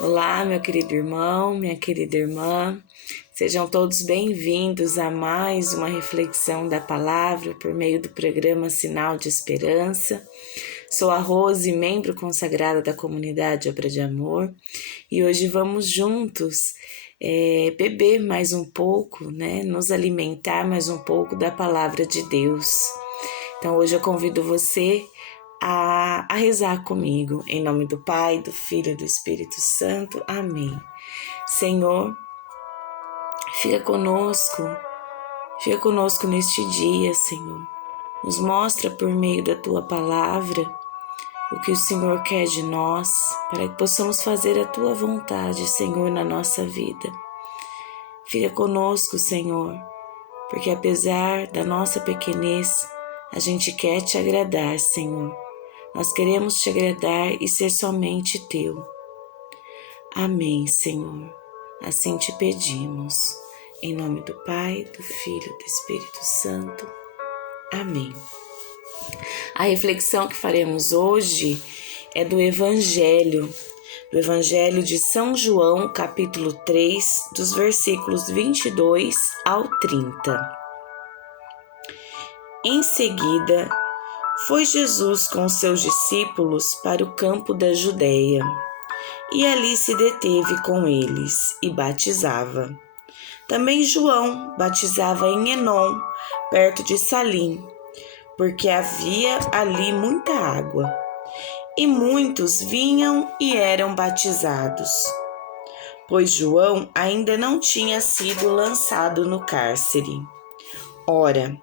Olá, meu querido irmão, minha querida irmã, sejam todos bem-vindos a mais uma reflexão da palavra por meio do programa Sinal de Esperança. Sou a Rose, membro consagrada da comunidade Obra de Amor, e hoje vamos juntos beber mais um pouco, nos alimentar mais um pouco da palavra de Deus. Então hoje eu convido você a rezar comigo, em nome do Pai, do Filho e do Espírito Santo. Amém. Senhor, fica conosco neste dia, Senhor. Nos mostra por meio da Tua palavra o que o Senhor quer de nós, para que possamos fazer a Tua vontade, Senhor, na nossa vida. Fica conosco, Senhor, porque apesar da nossa pequenez, a gente quer Te agradar, Senhor. Nós queremos Te agradar e ser somente Teu. Amém, Senhor. Assim Te pedimos. Em nome do Pai, do Filho e do Espírito Santo. Amém. A reflexão que faremos hoje é do Evangelho de São João, capítulo 3, dos versículos 22 ao 30. Em seguida, foi Jesus com seus discípulos para o campo da Judéia, e ali se deteve com eles e batizava. Também João batizava em Enom, perto de Salim, porque havia ali muita água, e muitos vinham e eram batizados, pois João ainda não tinha sido lançado no cárcere. Ora,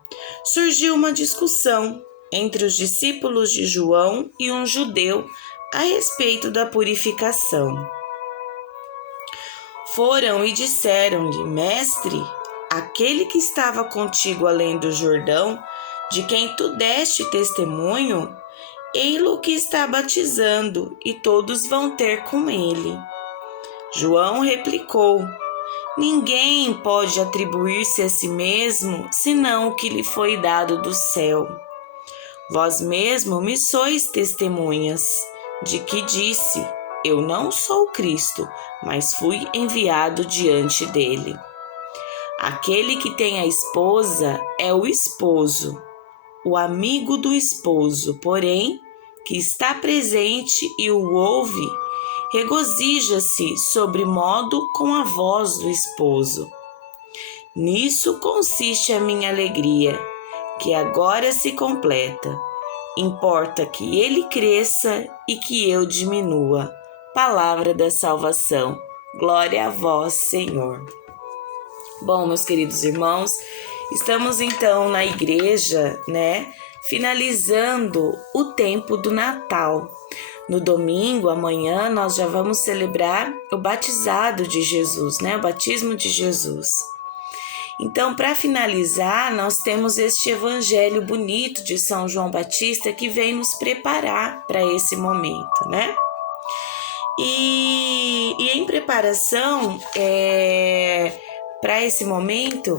surgiu uma discussão entre os discípulos de João e um judeu a respeito da purificação. Foram e disseram-lhe: Mestre, aquele que estava contigo além do Jordão, de quem tu deste testemunho, ei-lo que está batizando, e todos vão ter com ele. João replicou: Ninguém pode atribuir-se a si mesmo, senão o que lhe foi dado do céu. Vós mesmo me sois testemunhas de que disse: Eu não sou Cristo, mas fui enviado diante dele. Aquele que tem a esposa é o esposo, o amigo do esposo, porém, que está presente e o ouve, regozija-se sobremodo com a voz do esposo. Nisso consiste a minha alegria, que agora se completa. Importa que ele cresça e que eu diminua. Palavra da salvação. Glória a vós, Senhor. Bom, meus queridos irmãos, estamos então na igreja, finalizando o tempo do Natal. No domingo, amanhã, nós já vamos celebrar o batizado de Jesus, o batismo de Jesus. Então, para finalizar, nós temos este evangelho bonito de São João Batista que vem nos preparar para esse momento, E em preparação para esse momento,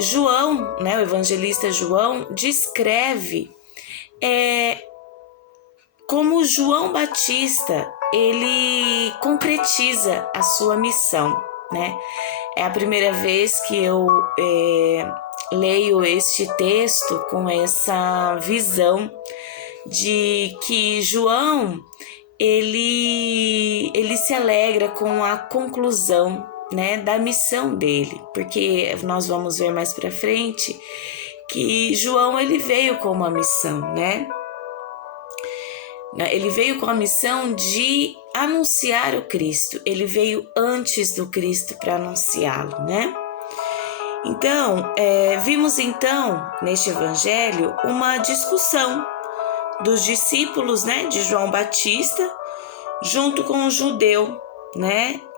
João, o evangelista João, descreve como João Batista, ele concretiza a sua missão, É a primeira vez que eu leio este texto com essa visão de que João, ele se alegra com a conclusão, da missão dele, porque nós vamos ver mais para frente que João, ele veio com uma missão, Ele veio com a missão de anunciar o Cristo. Ele veio antes do Cristo para anunciá-lo, Então, vimos então neste evangelho uma discussão dos discípulos, de João Batista, junto com o judeu,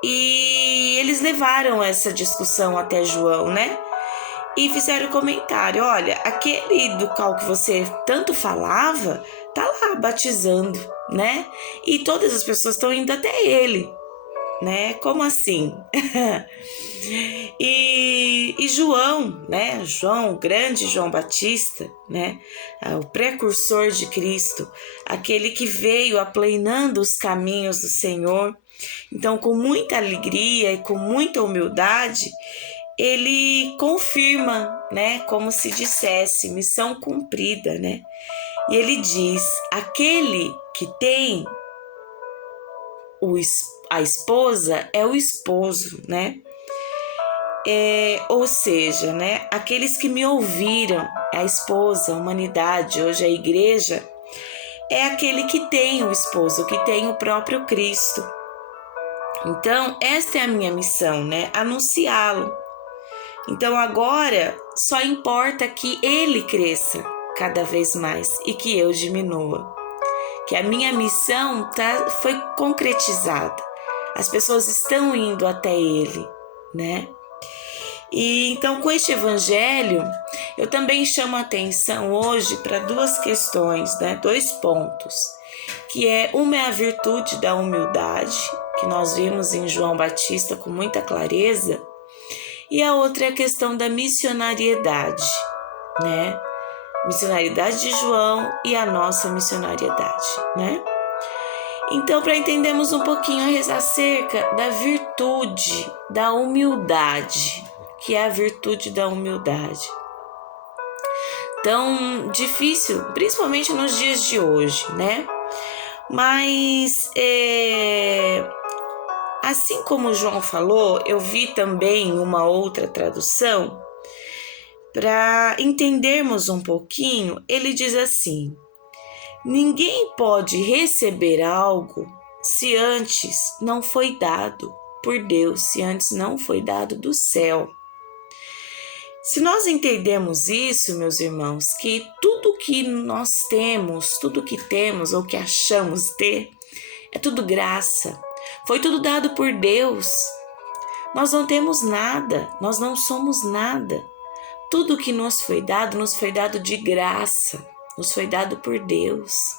E eles levaram essa discussão até João, E fizeram comentário: olha, aquele do qual que você tanto falava, tá lá batizando, E todas as pessoas estão indo até ele. né? Como assim? E João, né? João, o grande João Batista, né? O precursor de Cristo, aquele que veio aplanando os caminhos do Senhor. Então, com muita alegria e com muita humildade, ele confirma, né? Como se dissesse, missão cumprida, né? E ele diz: aquele que tem a esposa é o esposo, né? Ou seja, né, aqueles que me ouviram, a esposa, a humanidade, hoje a igreja, é aquele que tem o esposo, que tem o próprio Cristo. Então, esta é a minha missão, né? Anunciá-lo. Então, agora, só importa que ele cresça cada vez mais e que eu diminua. Que a minha missão foi concretizada. As pessoas estão indo até ele, né? E então, com este evangelho, eu também chamo a atenção hoje para duas questões, né? 2 pontos, que uma é a virtude da humildade, que nós vimos em João Batista com muita clareza, e a outra é a questão da missionariedade, né? Missionariedade de João e a nossa missionariedade, né? Então, para entendermos um pouquinho acerca da virtude da humildade, que é a virtude da humildade. Tão difícil, principalmente nos dias de hoje, né? Mas, assim como o João falou, eu vi também uma outra tradução, para entendermos um pouquinho, ele diz assim: ninguém pode receber algo se antes não foi dado por Deus, se antes não foi dado do céu. Se nós entendemos isso, meus irmãos, que tudo que nós temos, tudo que temos ou que achamos ter, é tudo graça. Foi tudo dado por Deus. Nós não temos nada, nós não somos nada. Tudo que nos foi dado de graça, nos foi dado por Deus.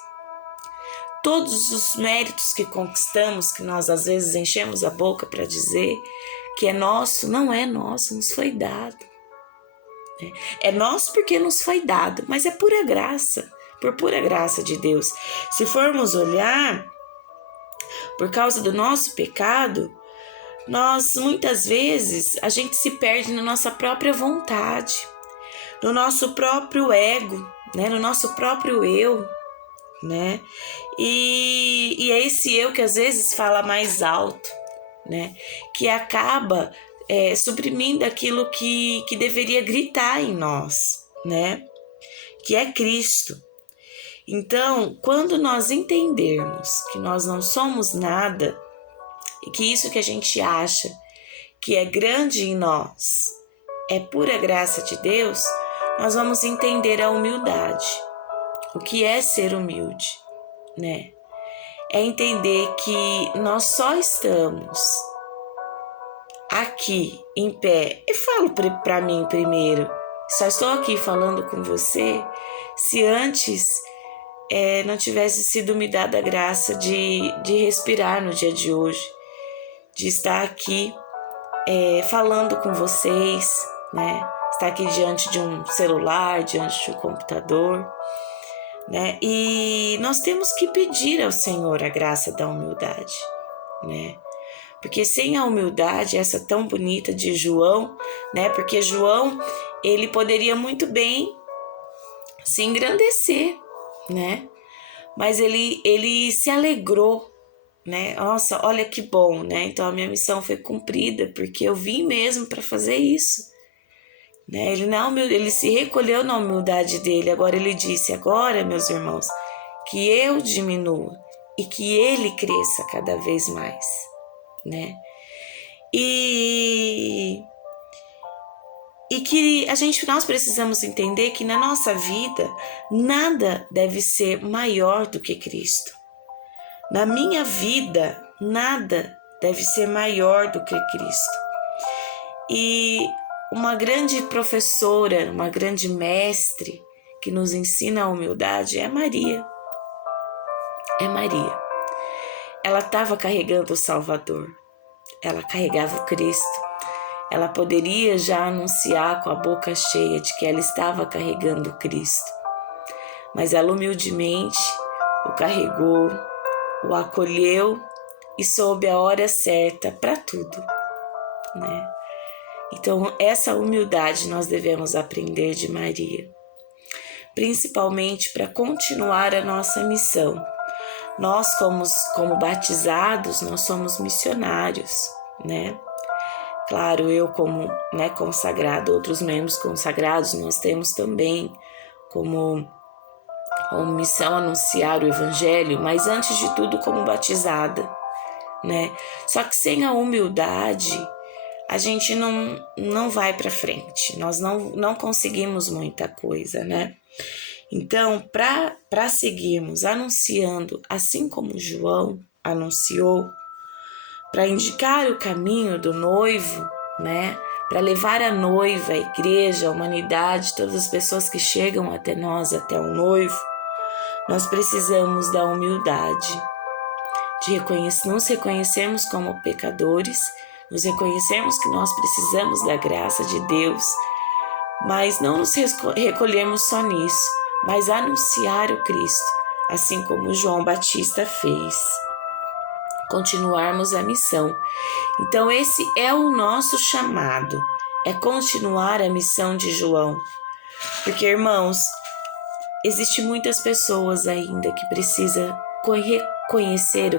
Todos os méritos que conquistamos, que nós às vezes enchemos a boca para dizer que é nosso, não é nosso, nos foi dado. É nosso porque nos foi dado, mas é pura graça, por pura graça de Deus. Se formos olhar, por causa do nosso pecado, nós muitas vezes a gente se perde na nossa própria vontade, no nosso próprio ego, né? No nosso próprio eu, né? E é esse eu que às vezes fala mais alto, né? Que acaba suprimindo aquilo que deveria gritar em nós, né? Que é Cristo. Então, quando nós entendermos que nós não somos nada e que isso que a gente acha que é grande em nós é pura graça de Deus, nós vamos entender a humildade. O que é ser humilde, né? É entender que nós só estamos aqui em pé. Eu falo para mim primeiro, só estou aqui falando com você se antes não tivesse sido me dada a graça de respirar no dia de hoje, de estar aqui falando com vocês, né? Estar aqui diante de um celular, diante de um computador, né? E nós temos que pedir ao Senhor a graça da humildade, né? Porque sem a humildade, essa tão bonita de João, né? Porque João, ele poderia muito bem se engrandecer, né? Mas ele se alegrou, né? Nossa, olha que bom, né? Então a minha missão foi cumprida, porque eu vim mesmo para fazer isso, né? Ele se recolheu na humildade dele. Agora ele disse: agora, meus irmãos, que eu diminua e que ele cresça cada vez mais, né? E que nós precisamos entender que na nossa vida nada deve ser maior do que Cristo. Na minha vida, nada deve ser maior do que Cristo. E uma grande professora, uma grande mestre que nos ensina a humildade é Maria. É Maria. Ela estava carregando o Salvador. ela carregava o Cristo. Ela poderia já anunciar com a boca cheia de que ela estava carregando o Cristo. Mas ela humildemente o carregou, o acolheu e soube a hora certa para tudo, né? Então, essa humildade nós devemos aprender de Maria, principalmente para continuar a nossa missão. Nós, como batizados, nós somos missionários, né? Claro, eu como consagrado, outros membros consagrados, nós temos também como missão anunciar o Evangelho, mas antes de tudo como batizada, né? Só que sem a humildade, a gente não vai para frente, nós não conseguimos muita coisa, né? Então, para seguirmos anunciando, assim como João anunciou, para indicar o caminho do noivo, né? Para levar a noiva, a igreja, a humanidade, todas as pessoas que chegam até nós, até o noivo, nós precisamos da humildade, de nos reconhecermos como pecadores, nos reconhecermos que nós precisamos da graça de Deus, mas não nos recolhermos só nisso, mas anunciar o Cristo, assim como João Batista fez. Continuarmos a missão. Então esse é o nosso chamado, é continuar a missão de João. Porque, irmãos, existem muitas pessoas ainda que precisam conhecer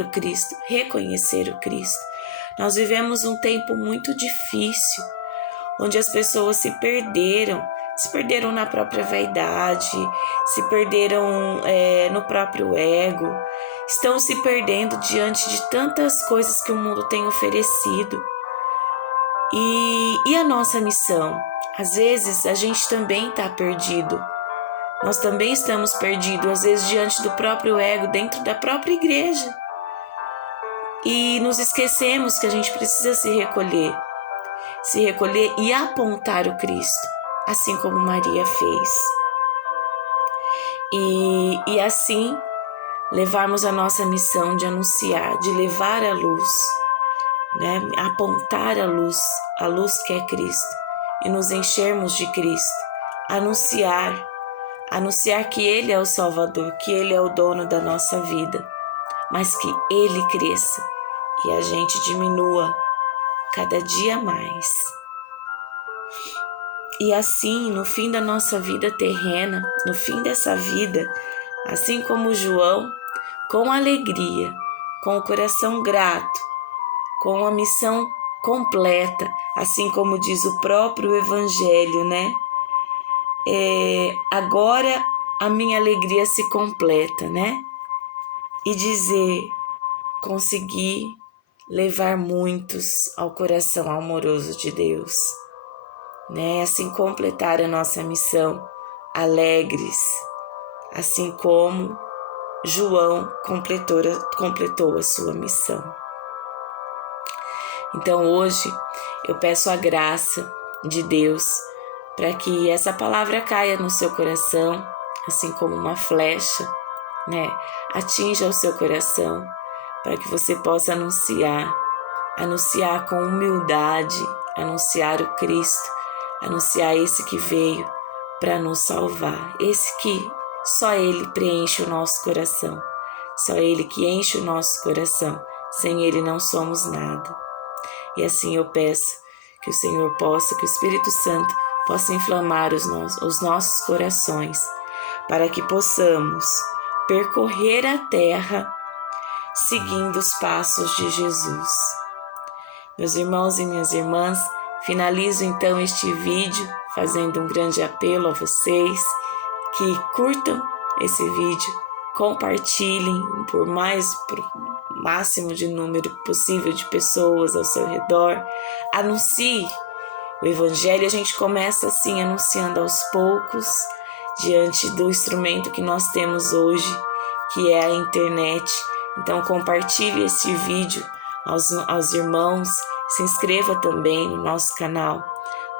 o Cristo, reconhecer o Cristo. Nós vivemos um tempo muito difícil, onde as pessoas se perderam na própria vaidade, se perderam no próprio ego, estão se perdendo diante de tantas coisas que o mundo tem oferecido. E a nossa missão? Às vezes a gente também está perdido. Nós também estamos perdidos, às vezes, diante do próprio ego, dentro da própria igreja. E nos esquecemos que a gente precisa se recolher e apontar o Cristo, assim como Maria fez. E assim, levarmos a nossa missão de anunciar, de levar a luz, né? Apontar a luz que é Cristo, e nos enchermos de Cristo, anunciar que Ele é o Salvador, que Ele é o dono da nossa vida, mas que Ele cresça e a gente diminua cada dia mais. E assim, no fim da nossa vida terrena, no fim dessa vida, assim como João, com alegria, com o coração grato, com a missão completa, assim como diz o próprio Evangelho, né? Agora a minha alegria se completa, né? E dizer, consegui levar muitos ao coração amoroso de Deus, né? Assim completar a nossa missão, alegres, assim como João completou a sua missão. Então hoje eu peço a graça de Deus para que essa palavra caia no seu coração, assim como uma flecha, né? Atinja o seu coração, para que você possa anunciar com humildade, anunciar o Cristo, anunciar esse que veio para nos salvar, esse que só Ele preenche o nosso coração, só Ele que enche o nosso coração, sem Ele não somos nada. E assim eu peço que o Senhor possa, que o Espírito Santo possa inflamar os nossos corações, para que possamos percorrer a terra seguindo os passos de Jesus. Meus irmãos e minhas irmãs, finalizo então este vídeo fazendo um grande apelo a vocês que curtam esse vídeo, compartilhem por máximo de número possível de pessoas ao seu redor, anuncie o Evangelho. A gente começa assim, anunciando aos poucos, diante do instrumento que nós temos hoje, que é a internet. Então compartilhe esse vídeo aos irmãos, se inscreva também no nosso canal,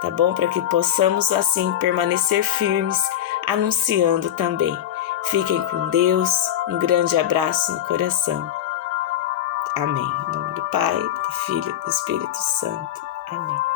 tá bom? Para que possamos assim permanecer firmes, anunciando também. Fiquem com Deus, um grande abraço no coração. Amém. Em nome do Pai, do Filho e do Espírito Santo. Amém.